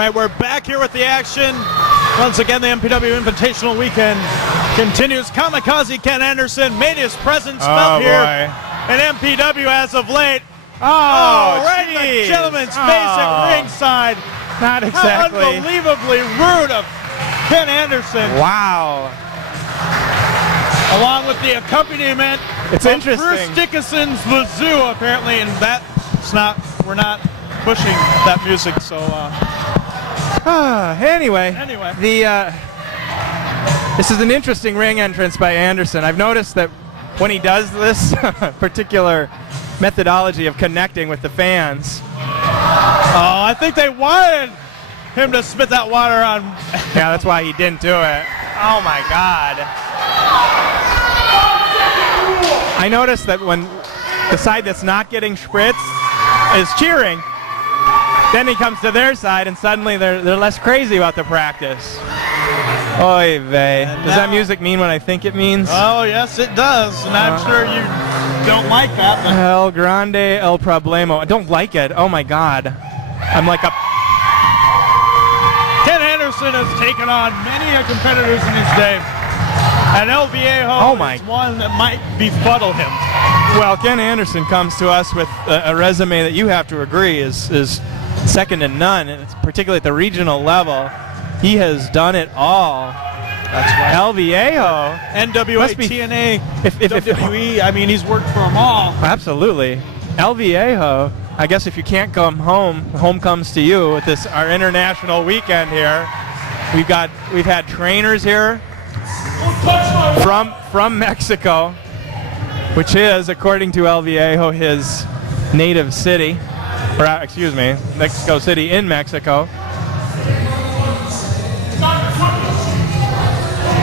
right, we're back here with the action. Once again, the MPW Invitational Weekend continues. Kamikaze Ken Anderson made his presence felt here in MPW as of late. Alrighty, the gentleman's basic ringside. Not exactly. How unbelievably rude of Ken Anderson. Wow. Along with the accompaniment it's of interesting. Bruce Dickinson's Lazoo, apparently, and that's not, we're not pushing that music, so anyway, the this is an interesting ring entrance by Anderson. I've noticed that when he does this particular methodology of connecting with the fans. I think they wanted him to spit that water on. Yeah, that's why he didn't do it. Oh my God. I noticed that when the side that's not getting spritz is cheering, then he comes to their side and suddenly they're less crazy about the practice. Oy vey. Does that music mean what I think it means? Oh, yes, it does. And I'm sure you don't like that. But El Grande El Problemo. I don't like it. Oh, my God. I'm like a... Ken Anderson has taken on many competitors in his day. And El Viejo is one that might befuddle him. Well, Ken Anderson comes to us with a resume that you have to agree is second to none, and it's particularly at the regional level. He has done it all. That's right. El Viejo. NWA, TNA, WWE, I mean, he's worked for them all. Absolutely. El Viejo, I guess if you can't come home, home comes to you with this, our international weekend here. We've had trainers here from Mexico, which is, according to El Viejo, his native city. Or, excuse me, Mexico City in Mexico.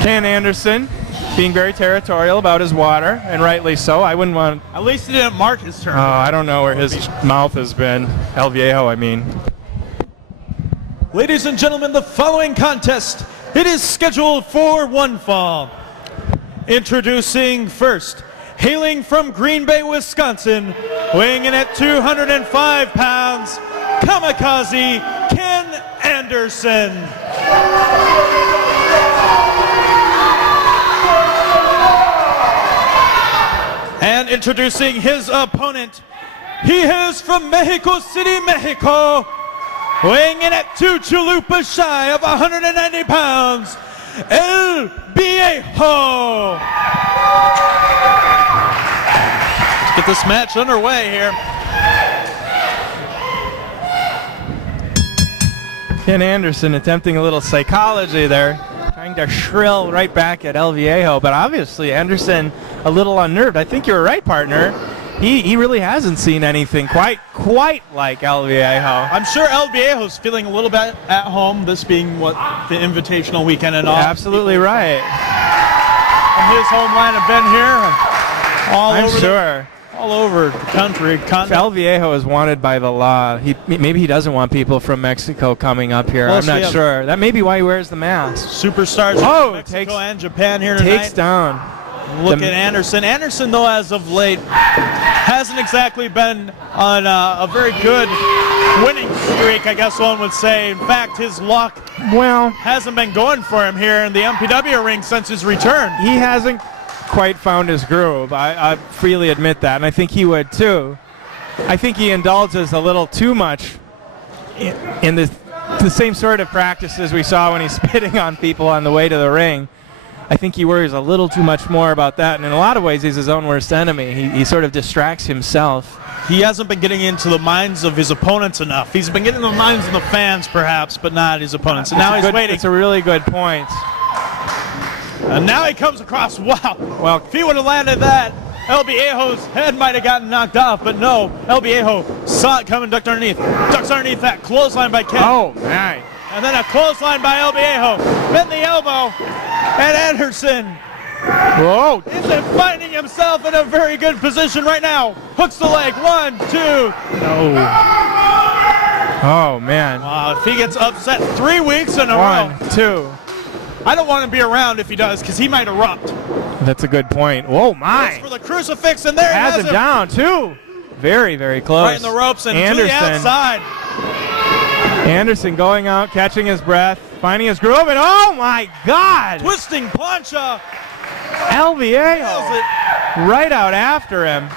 Ken Anderson being very territorial about his water, and rightly so. I wouldn't want... At least he didn't mark his turn. Oh, I don't know where his mouth has been. El Viejo, I mean. Ladies and gentlemen, the following contest, it is scheduled for one fall. Introducing first, hailing from Green Bay, Wisconsin, weighing in at 205 pounds, Kamikaze Ken Anderson. And introducing his opponent, he is from Mexico City, Mexico, weighing in at 2 chalupas shy of 190 pounds, El Viejo. Let's get this match underway here. Ken Anderson attempting a little psychology there, trying to shrill right back at El Viejo, but obviously Anderson a little unnerved. I think you're right, partner. He really hasn't seen anything quite like El Viejo. I'm sure El Viejo's feeling a little bit at home, this being what the invitational weekend and all. Absolutely right. From his homeland have been here and all over the country. El Viejo is wanted by the law. Maybe he doesn't want people from Mexico coming up here. I'm not sure. That may be why he wears the mask. Superstars from Mexico and Japan here tonight. Takes down. Look at Anderson. Anderson, though, as of late, hasn't exactly been on a very good winning streak, I guess one would say. In fact, his luck hasn't been going for him here in the MPW ring since his return. He hasn't quite found his groove. I freely admit that, and I think he would too. I think he indulges a little too much in the same sort of practices we saw when he's spitting on people on the way to the ring. I think he worries a little too much more about that, and in a lot of ways he's his own worst enemy. He sort of distracts himself. He hasn't been getting into the minds of his opponents enough. He's been getting in the minds of the fans, perhaps, but not his opponents. And now he's waiting. It's a really good point. And now he comes across, wow. Well, if he would have landed that, El Viejo's head might have gotten knocked off, but no, El Viejo saw it coming, ducks underneath that clothesline by Ken. Oh, man. And then a clothesline by El Viejo. Bent the elbow. And Anderson isn't finding himself in a very good position right now. Hooks the leg. 1, 2. No. Oh, man. If he gets upset 3 weeks in a row. 1, 2. I don't want him to be around if he does, because he might erupt. That's a good point. Whoa, my. Goes for the crucifix, and there he has him down, too. Very, very close. Right in the ropes and Anderson to the outside. Anderson going out, catching his breath, finding his groove, and oh my God! Twisting plancha. El Viejo Nails it. right out after him.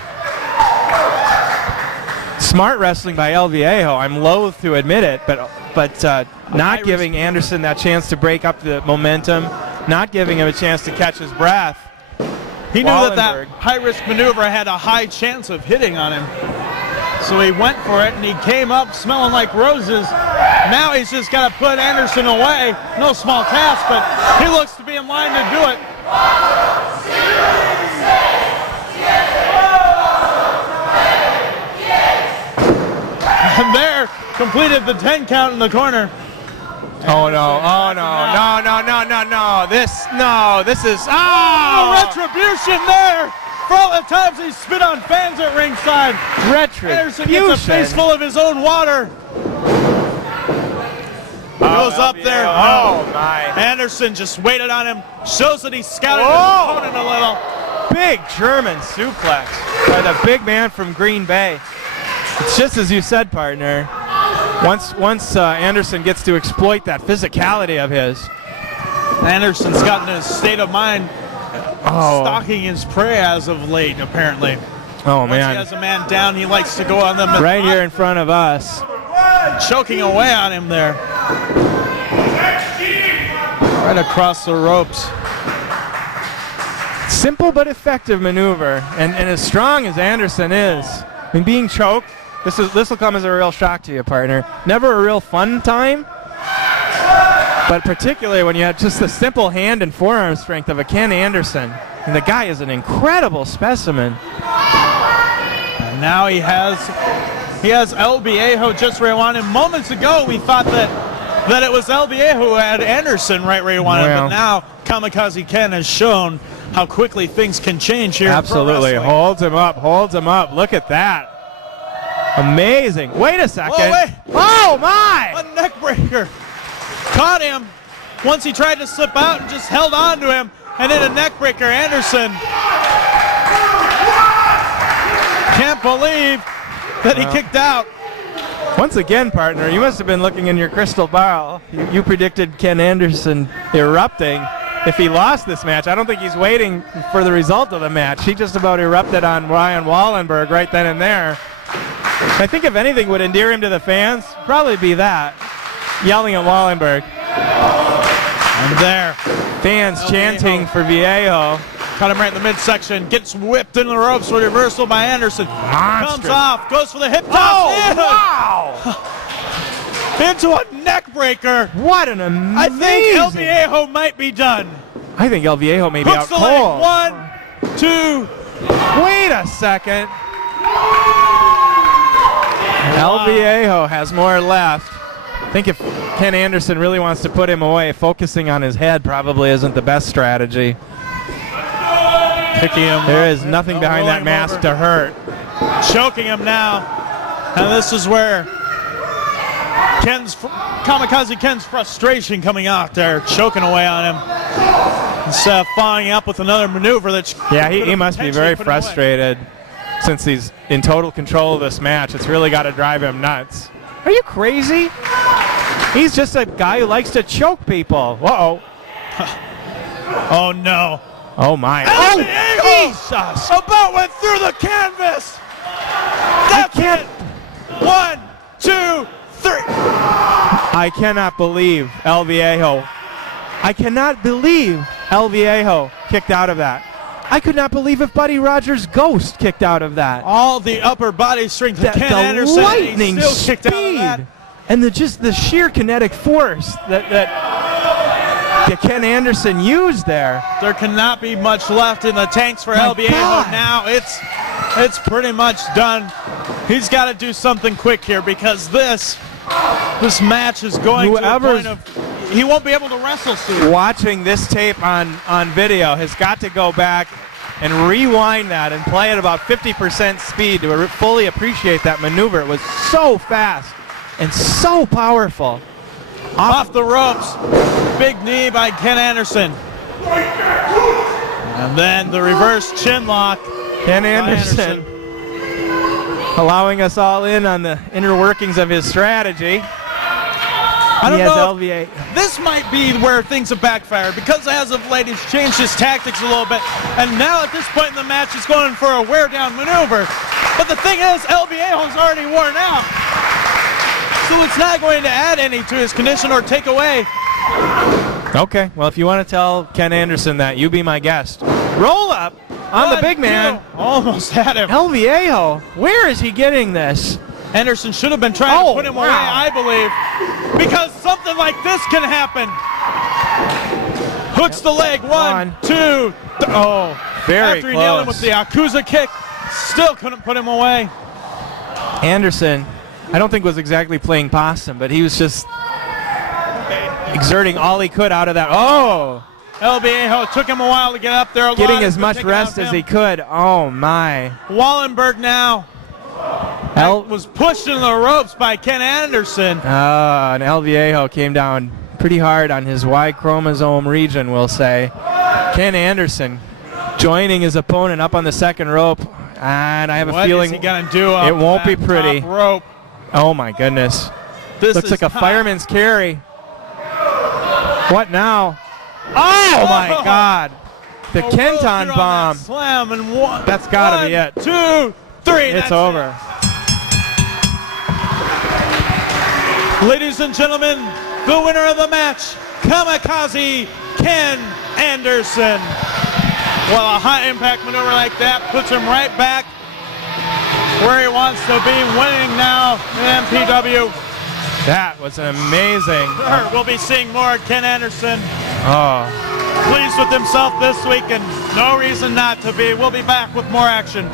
Smart wrestling by El Viejo. I'm loath to admit it, but not giving Anderson that chance to break up the momentum, not giving him a chance to catch his breath. He knew that high-risk maneuver had a high chance of hitting on him. So he went for it, and he came up smelling like roses. Now he's just got to put Anderson away. No small task, but he looks to be in line to do it. And there, completed the 10 count in the corner. Oh no, oh no. This is, Retribution there for all the times he spit on fans at ringside. Anderson gets a face full of his own water. Goes up there. Oh my. Anderson just waited on him. Shows that he scouted his opponent a little. Big German suplex by the big man from Green Bay. It's just as you said, partner. Once Anderson gets to exploit that physicality of his. Anderson's gotten his state of mind stalking his prey as of late, apparently. Oh, Once man. he has a man down, he likes to go on them. Right here in front of us. Choking away on him there. Right across the ropes. Simple but effective maneuver. And as strong as Anderson is, I mean, being choked, this will come as a real shock to you, partner. Never a real fun time, but particularly when you have just the simple hand and forearm strength of a Ken Anderson. And the guy is an incredible specimen. And now he has El Viejo just where he wanted him. Moments ago, we thought that it was El Viejo who had Anderson right where he wanted him, but now Kamikaze Ken has shown how quickly things can change here. Absolutely. Holds him up. Look at that. Amazing. Wait a second. Oh, wait. Oh, my. A neck breaker. Caught him once he tried to slip out and just held on to him. And then a neck breaker. Anderson can't believe that he kicked out. Once again, partner, you must have been looking in your crystal ball. You predicted Ken Anderson erupting. If he lost this match, I don't think he's waiting for the result of the match. He just about erupted on Ryan Wallenberg right then and there. I think if anything would endear him to the fans, probably be that. Yelling at Wallenberg. And there. Fans chanting for Viejo. Caught him right in the midsection. Gets whipped into the ropes. Reversal by Anderson. Comes off. Goes for the hip toss. Wow! Into a neck breaker. What an amazing. I think El Viejo might be done. I think El Viejo may be out Hooks the leg. cold. 1, 2. Wait a second. El Viejo has more left. I think if Ken Anderson really wants to put him away, focusing on his head probably isn't the best strategy. Picking him there up. Is nothing behind that mask to hurt. Choking him now. And this is where Kamikaze Ken's frustration coming out there, choking away on him. Instead of following up with another maneuver that's he must be very frustrated since he's in total control of this match. It's really got to drive him nuts. Are you crazy? He's just a guy who likes to choke people. Uh-oh. Oh, no. Oh, my. Oh, Jesus. About went through the canvas. That's it. 1, 2, 3. I cannot believe El Viejo. I cannot believe El Viejo kicked out of that. I could not believe if Buddy Rogers' ghost kicked out of that. All the upper body strength of Ken Anderson. Lightning still kicked out of that. speed and the sheer kinetic force that Ken Anderson used there. There cannot be much left in the tanks for El Viejo now. It's pretty much done. He's got to do something quick here because this match is going to a point of he won't be able to wrestle soon. Watching this tape on video has got to go back and rewind that and play at about 50% speed to fully appreciate that maneuver. It was so fast and so powerful. Off the ropes. Big knee by Ken Anderson. And then the reverse chin lock. Ken Anderson allowing us all in on the inner workings of his strategy. I don't He has know. LVA. This might be where things have backfired because as of late he's changed his tactics a little bit, and now at this point in the match he's going for a wear-down maneuver. But the thing is, El Viejo's already worn out, so it's not going to add any to his condition or take away. Okay, well, if you want to tell Ken Anderson that, you be my guest. Roll up on the big man. Almost had him. El Viejo, where is he getting this? Anderson should have been trying to put him away, wow. I believe, because something like this can happen. Hooks the leg, one, two, oh. Very After he nailed him close. with the Yakuza kick, still couldn't put him away. Anderson, I don't think was exactly playing possum, but he was just exerting all he could out of that. Oh! El Viejo took him a while to get up there. Getting as much rest as he could. Oh, my. Wallenberg now was pushed into the ropes by Ken Anderson. And El Viejo came down pretty hard on his Y chromosome region, we'll say. Ken Anderson joining his opponent up on the second rope. And I have a feeling what is he gonna do up it won't be that pretty. top rope? Oh, my goodness. This Looks is like a tough. fireman's carry. What now? Oh, my God. The A Kenton rope here on that bomb. Slam and one. That's gotta be it. 2, 3. It's that's over. it. Ladies and gentlemen, the winner of the match, Kamikaze Ken Anderson. Well, a high impact maneuver like that puts him right back where he wants to be, winning now in MPW. That was an amazing. We'll be seeing more of Ken Anderson. Oh. Pleased with himself this week and no reason not to be. We'll be back with more action.